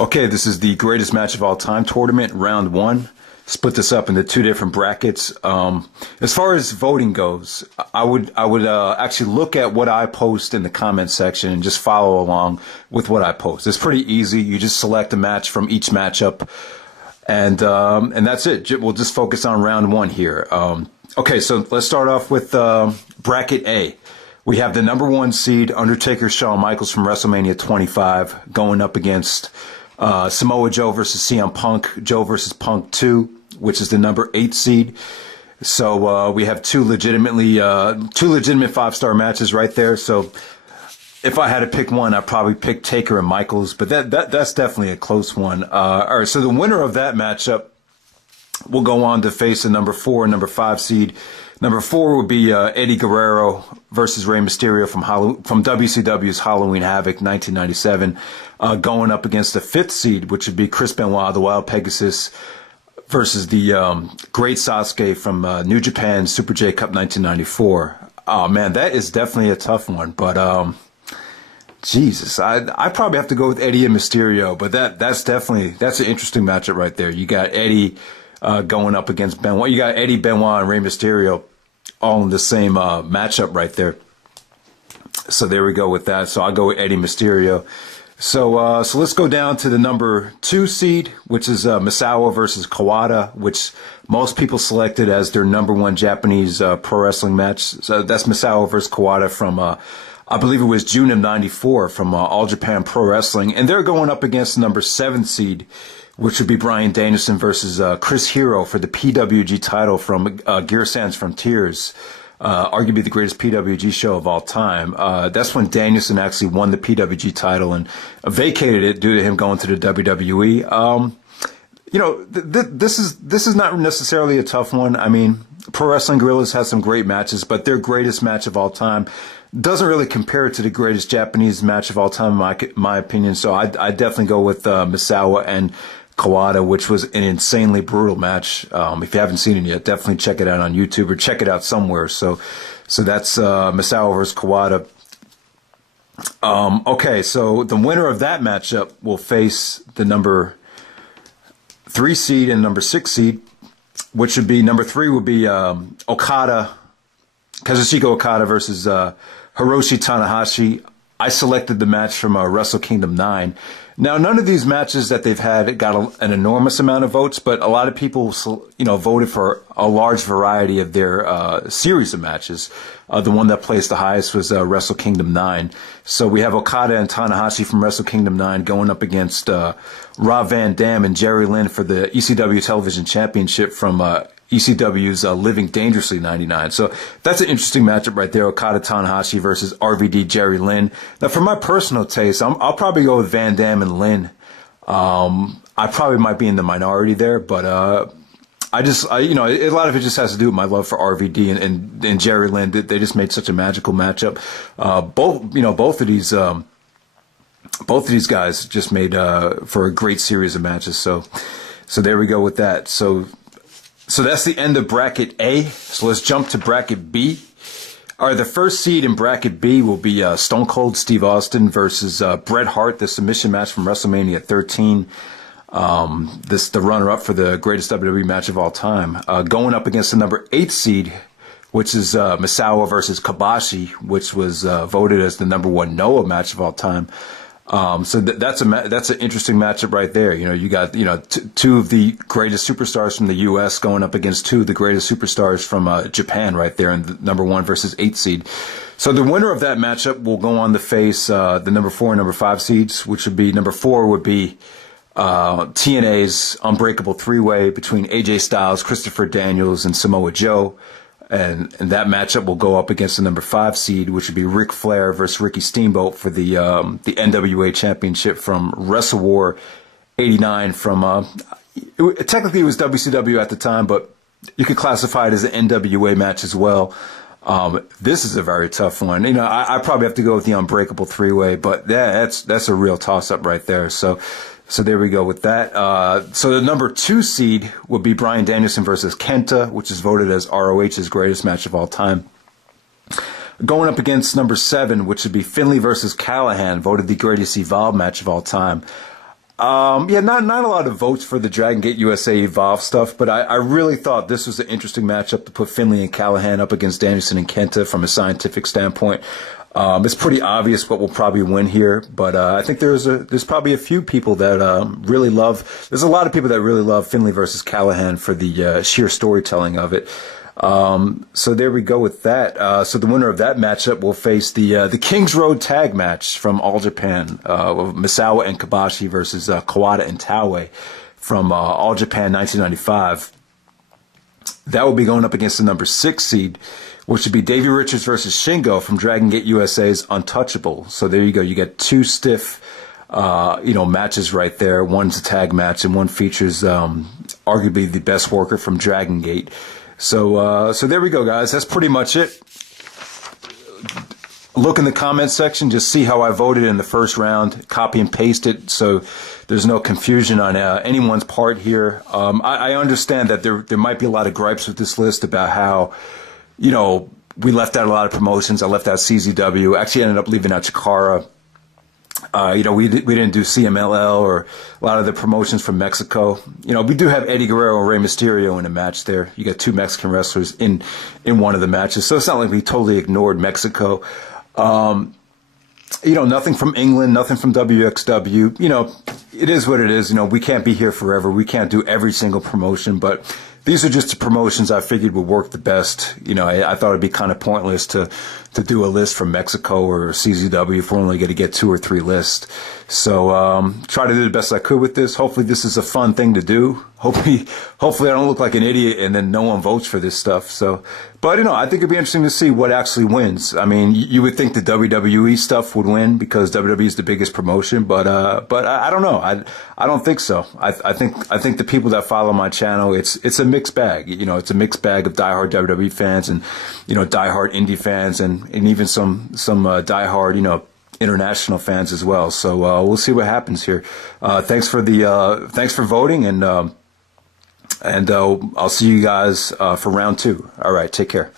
Okay, this is the greatest match of all time tournament, round one. Split this up into two different brackets. As far as voting goes, I would actually look at what I post in the comment section and just follow along with what I post. It's pretty easy. You just select a match from each matchup, and that's it. We'll just focus on round one here. Okay, so let's start off with bracket A. We have the number one seed, Undertaker Shawn Michaels from Wrestlemania 25, going up against Samoa Joe versus CM Punk, Joe versus Punk 2, which is the number 8 seed. So we have two legitimate 5-star matches right there. So if I had to pick one, I'd probably pick Taker and Michaels, but that's definitely a close one. All right, so the winner of that matchup will go on to face the number 4 and number 5 seed. Number 4 would be Eddie Guerrero versus Rey Mysterio from WCW's Halloween Havoc 1997, going up against the 5th seed, which would be Chris Benoit, the Wild Pegasus, versus the Great Sasuke from New Japan Super J Cup 1994. Oh man, that is definitely a tough one, but Jesus, I probably have to go with Eddie and Mysterio, but that's an interesting matchup right there. You got Eddie going up against Benoit. You got Eddie, Benoit, and Rey Mysterio all in the same matchup right there. So there we go with that. So I'll go with Eddie Mysterio. So let's go down to the number 2 seed, which is Misawa versus Kawada, which most people selected as their number 1 Japanese pro wrestling match. So that's Misawa versus Kawada from, I believe it was June of '94 from All Japan Pro Wrestling. And they're going up against the number 7 seed, which would be Bryan Danielson versus Chris Hero for the PWG title from Gear Sans Frontiers, arguably the greatest PWG show of all time. That's when Danielson actually won the PWG title and vacated it due to him going to the WWE. This is not necessarily a tough one. I mean, Pro Wrestling Guerrillas has some great matches, but their greatest match of all time doesn't really compare to the greatest Japanese match of all time, in my opinion. So I definitely go with Misawa and Kawada, which was an insanely brutal match. If you haven't seen it yet, definitely check it out on YouTube or check it out somewhere. So that's Misawa versus Kawada. Okay, so the winner of that matchup will face the number 3 seed and number 6 seed, which would be number 3 would be Kazuchika Okada versus Hiroshi Tanahashi. I selected the match from Wrestlekingdom 9. Now, none of these matches that they've had got an enormous amount of votes, but a lot of people, voted for a large variety of their series of matches. The one that placed the highest was Wrestlekingdom 9. So we have Okada and Tanahashi from Wrestlekingdom 9 going up against Rob Van Dam and Jerry Lynn for the ECW Television Championship from ECW's Living Dangerously 99. So that's an interesting matchup right there, Okada Tanahashi versus RVD Jerry Lynn. Now, for my personal taste, I'll probably go with Van Dam and Lynn. I probably might be in the minority there, but a lot of it just has to do with my love for RVD and Jerry Lynn. They just made such a magical matchup. Both of these guys just made for a great series of matches. So there we go with that. So that's the end of bracket A. So let's jump to bracket B. All right, the first seed in bracket B will be Stone Cold Steve Austin versus Bret Hart, the submission match from WrestleMania 13. The runner-up for the greatest WWE match of all time. Going up against the number 8 seed, which is Misawa versus Kobashi, which was voted as the number 1 Noah match of all time. So that's an interesting matchup right there. You got two of the greatest superstars from the U.S. going up against 2 of the greatest superstars from Japan right there in the number 1 versus 8 seed. So the winner of that matchup will go on to face the number 4 and number 5 seeds, which would be number 4 would be TNA's Unbreakable 3-way between AJ Styles, Christopher Daniels, and Samoa Joe. And that matchup will go up against the number 5 seed, which would be Ric Flair versus Ricky Steamboat for the NWA Championship from Wrestle War 89 from, technically it was WCW at the time, but you could classify it as an NWA match as well. This is a very tough one. I probably have to go with the Unbreakable 3-way, but that's a real toss-up right there. So there we go with that. So the number 2 seed would be Bryan Danielson versus KENTA, which is voted as ROH's greatest match of all time. Going up against number 7, which would be Finlay versus Callihan, voted the greatest Evolve match of all time. Yeah, not a lot of votes for the Dragon Gate USA Evolve stuff, but I really thought this was an interesting matchup to put Finlay and Callihan up against Danielson and KENTA from a scientific standpoint. It's pretty obvious what will probably win here, but I think there's probably a few people that really love. There's a lot of people that really love Finlay versus Callihan for the sheer storytelling of it. So there we go with that. So the winner of that matchup will face the King's Road tag match from All Japan, Misawa and Kobashi versus Kawada and Taue from All Japan 1995. That will be going up against the number 6 seed, which would be Davey Richards versus Shingo from Dragon Gate USA's Untouchable. So there you go. You get 2 stiff, matches right there. One's a tag match, and one features arguably the best worker from Dragon Gate. So there we go, guys. That's pretty much it. Look in the comment section. Just see how I voted in the first round. Copy and paste it so there's no confusion on anyone's part here. I understand that there might be a lot of gripes with this list about how, we left out a lot of promotions. I left out CZW. Actually ended up leaving out Chikara. We didn't do CMLL or a lot of the promotions from Mexico. We do have Eddie Guerrero and Rey Mysterio in a match there. You got 2 Mexican wrestlers in one of the matches. So it's not like we totally ignored Mexico. Nothing from England, nothing from WXW. It is what it is. We can't be here forever. We can't do every single promotion, but these are just the promotions I figured would work the best. I thought it'd be kind of pointless to do a list from Mexico or CZW if we're only going to get 2 or 3 lists. So try to do the best I could with this. Hopefully this is a fun thing to do. Hopefully I don't look like an idiot and then no one votes for this stuff. But I think it'd be interesting to see what actually wins. I mean, you would think the WWE stuff would win because WWE is the biggest promotion, but I don't know. I don't think so. I think the people that follow my channel, it's a mixed bag. It's a mixed bag of diehard WWE fans and diehard indie fans and even some diehard international fans as well. So we'll see what happens here. Thanks for voting, and I'll see you guys for round 2. All right, take care.